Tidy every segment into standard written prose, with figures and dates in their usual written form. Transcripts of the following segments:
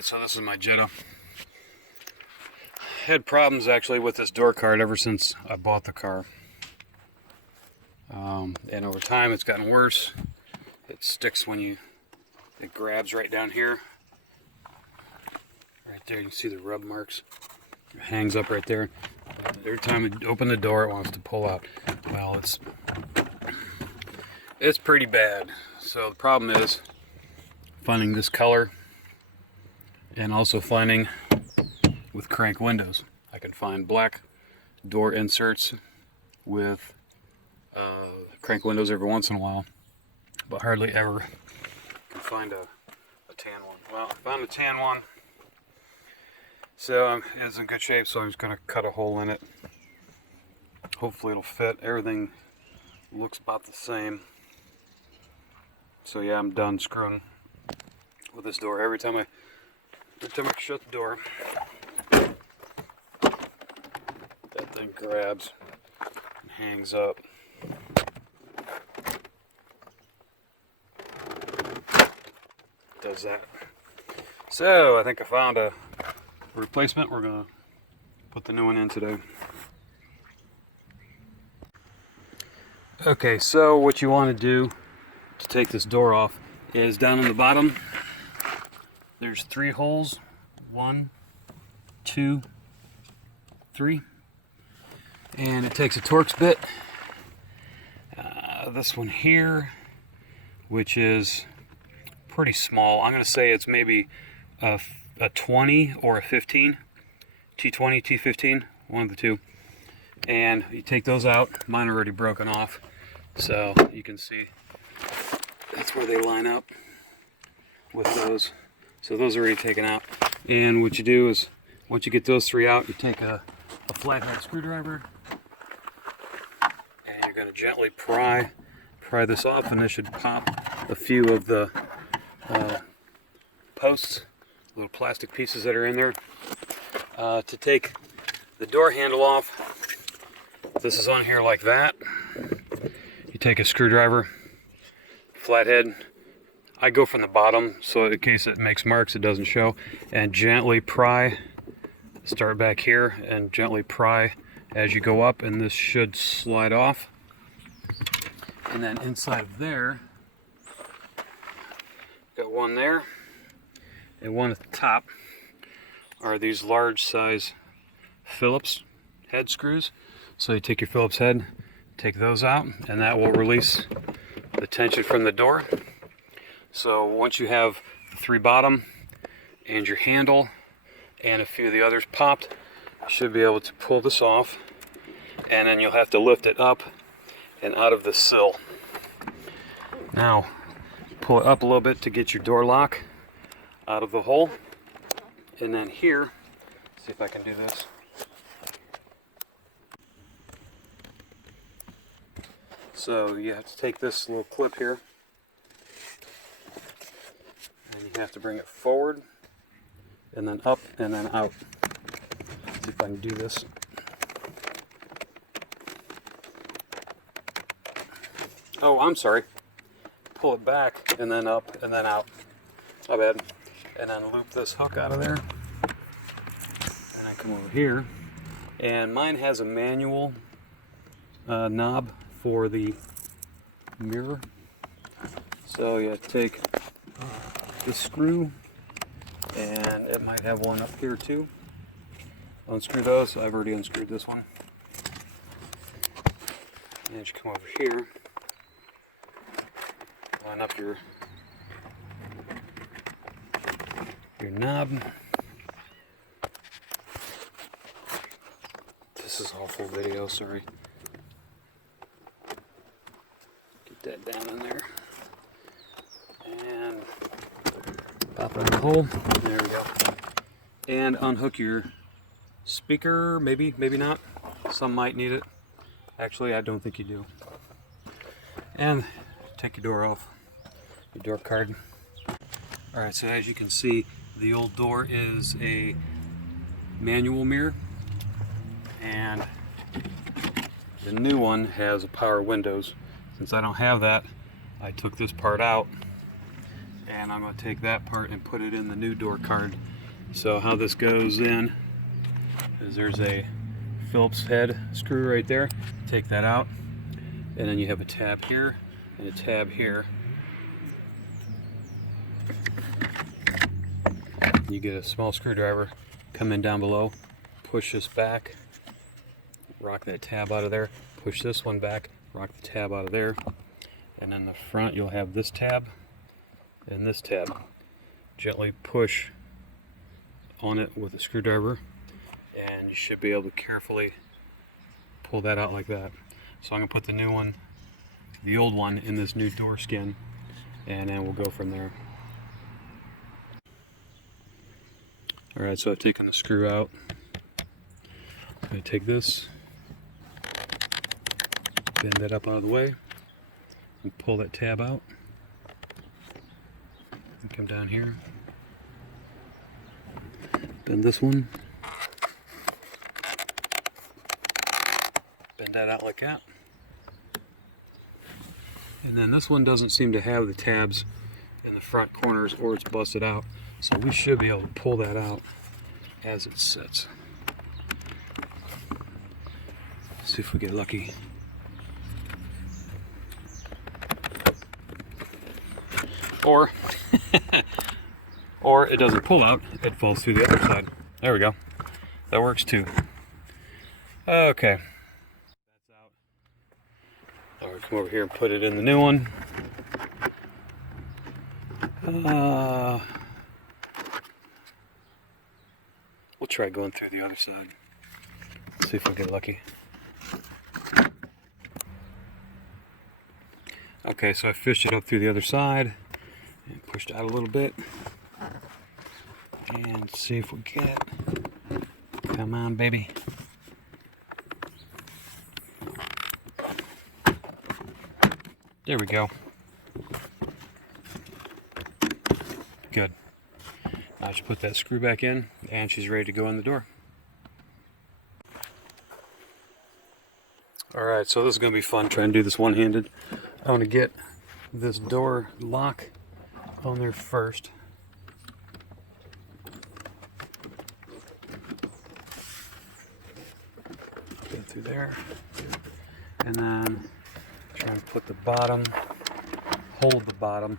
Alright, so this is my Jetta. Had problems actually with this door card ever since I bought the car. And over time it's gotten worse. It sticks when it grabs right down here. Right there, you can see the rub marks. It hangs up right there. Every time I open the door, it wants to pull out. Well, it's pretty bad. So the problem is finding this color, and also finding with crank windows. I can find black door inserts with crank windows every once in a while, but hardly ever can find a tan one. Well, I found a tan one, so it's in good shape, so I'm just going to cut a hole in it. Hopefully it'll fit. Everything looks about the same. So yeah, I'm done screwing with this door. Every time I shut the door, that thing grabs and hangs up. Does that. So I think I found a replacement. We're gonna put the new one in today. Okay, so what you want to do to take this door off is down on the bottom there's 3 holes. 1, 2, 3. And it takes a Torx bit. This one here, which is pretty small. I'm going to say it's maybe a 20 or a 15. T20, T15, one of the two. And you take those out. Mine are already broken off. So you can see that's where they line up with those. So those are already taken out. And what you do is, once you get those 3 out, you take a flathead screwdriver, and you're going to gently pry this off, and this should pop a few of the posts, little plastic pieces that are in there. To take the door handle off, this is on here like that. You take a screwdriver, flathead. I go from the bottom, so in case it makes marks, it doesn't show. And gently pry. Start back here and gently pry as you go up, and this should slide off. And then inside of there, got one there, and one at the top are these large size Phillips head screws. So you take your Phillips head, take those out, and that will release the tension from the door. So once you have the 3 bottom and your handle and a few of the others popped, you should be able to pull this off, and then you'll have to lift it up and out of the sill. Now pull it up a little bit to get your door lock out of the hole, and then here, see if I can do this. So you have to take this little clip here, and you have to bring it forward and then up and then out. Let's see if I can do this. Oh, I'm sorry. Pull it back and then up and then out. My bad. And then loop this hook out of there. And I come over here. And mine has a manual knob for the mirror. So you take the screw, and it might have one up here too. Unscrew those. I've already unscrewed this one. And you come over here, line up your knob. This is all full video, sorry. Get that down in there. And pop it in the hole. There we go. And unhook your speaker. Maybe, maybe not. Some might need it. Actually, I don't think you do. And take your door off. Your door card. Alright, so as you can see, the old door is a manual mirror, and the new one has a power windows. Since I don't have that, I took this part out and I'm going to take that part and put it in the new door card. So how this goes in is there's a Phillips head screw right there. Take that out, and then you have a tab here and a tab here. You get a small screwdriver, come in down below, push this back, rock that tab out of there, push this one back, rock the tab out of there, and in the front you'll have this tab and this tab. Gently push on it with a screwdriver, and you should be able to carefully pull that out like that. So I'm going to put the new one, the old one, in this new door skin, and then we'll go from there. Alright, so I've taken the screw out. I'm going to take this, bend that up out of the way, and pull that tab out. And come down here, bend this one, bend that out like that. And then this one doesn't seem to have the tabs in the front corners, or it's busted out. So we should be able to pull that out as it sits. Let's see if we get lucky. Or, or it doesn't pull out, it falls through the other side. There we go. That works too. Okay. That's out. All right, come over here and put it in the new one. We'll try going through the other side. See if we get lucky. Okay, so I fished it up through the other side and pushed out a little bit. And see if we get it. Come on, baby. There we go. Good. I should put that screw back in, and she's ready to go in the door. Alright, so this is going to be fun trying to do this one-handed. I want to get this door lock on there first. Go through there. And then try to put the bottom, hold the bottom,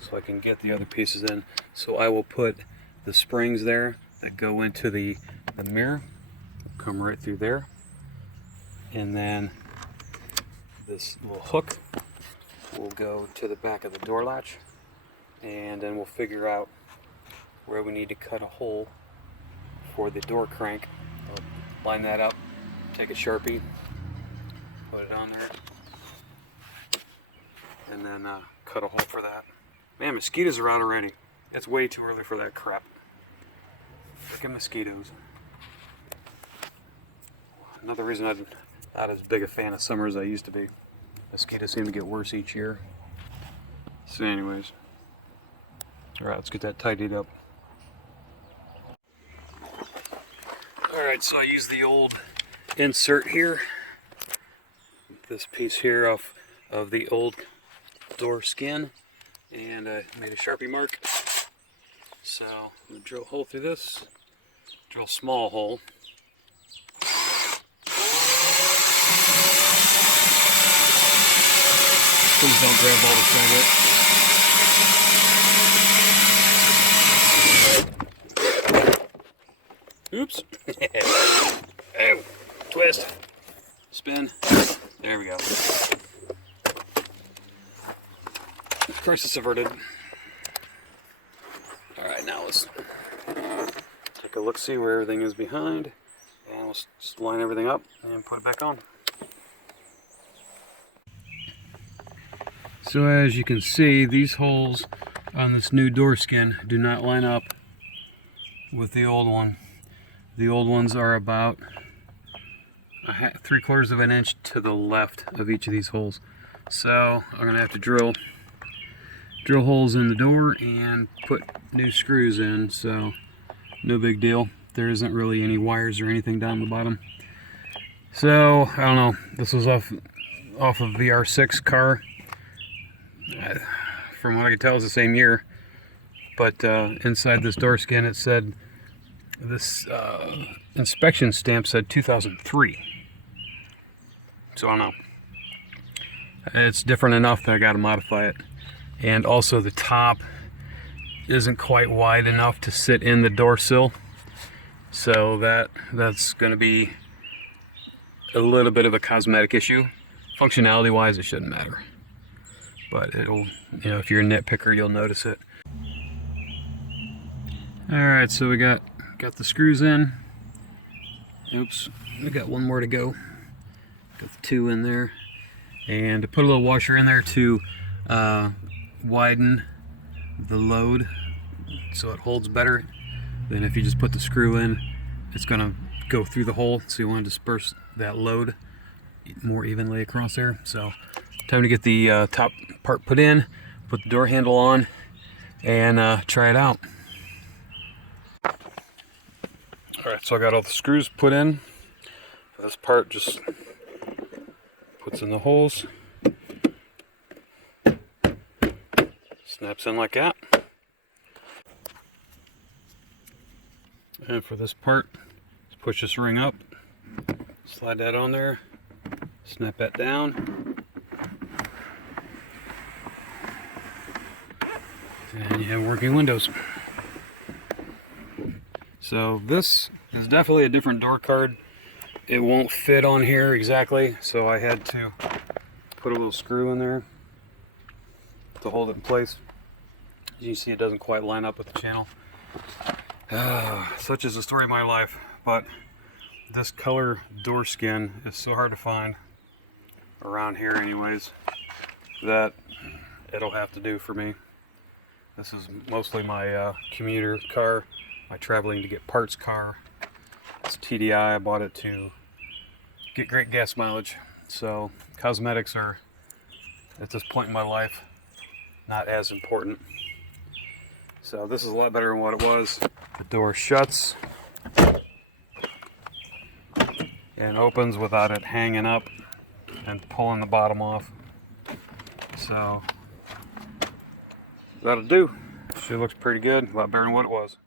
so I can get the other pieces in. So I will put the springs there that go into the mirror, come right through there, and then this little hook will go to the back of the door latch, and then we'll figure out where we need to cut a hole for the door crank. I'll line that up, take a Sharpie, put it on there, and then cut a hole for that. Man, mosquitoes are out already. It's way too early for that crap. Freaking mosquitoes. Another reason I'm not as big a fan of summer as I used to be. Mosquitoes seem to get worse each year. So anyways. Alright, let's get that tidied up. Alright, so I used the old insert here. This piece here of the old door skin. And I made a Sharpie mark. So I'm going to drill a hole through this. Drill a small hole. Please don't grab all the faggot. Oops. Oh, twist. Spin. There we go. Crisis averted. Alright, now let's take a look, see where everything is behind, and we'll just line everything up and put it back on. So as you can see, these holes on this new door skin do not line up with the old one. The old ones are about 3/4 of an inch to the left of each of these holes. So I'm going to have to drill holes in the door and put new screws in, so no big deal. There isn't really any wires or anything down the bottom. So I don't know, this was off of VR6 car. From what I can tell, it's the same year. but inside this door skin it said, this inspection stamp said 2003. So I don't know. It's different enough that I got to modify it. And also the top isn't quite wide enough to sit in the door sill. So that's going to be a little bit of a cosmetic issue. Functionality wise, it shouldn't matter. But it'll, you know, if you're a nitpicker, you'll notice it. Alright, so we got the screws in. Oops, we got one more to go. Got the 2 in there. And to put a little washer in there to widen the load so it holds better than if you just put the screw in. It's going to go through the hole, so you want to disperse that load more evenly across there. So time to get the top part put in, put the door handle on, and try it out. Alright, so I got all the screws put in. This part just puts in the holes, snaps in like that. And for this part, just push this ring up, slide that on there, snap that down, and you have working windows. So this is definitely a different door card. It won't fit on here exactly, so I had to put a little screw in there to hold it in place. As you can see, it doesn't quite line up with the channel. Such is the story of my life, but this color door skin is so hard to find around here anyways, that it'll have to do for me. This is mostly my commuter car, my traveling to get parts car. It's TDI. I bought it to get great gas mileage. So cosmetics are, at this point in my life, not as important. So this is a lot better than what it was. The door shuts and opens without it hanging up and pulling the bottom off. So that'll do. She looks pretty good, a lot better than what it was.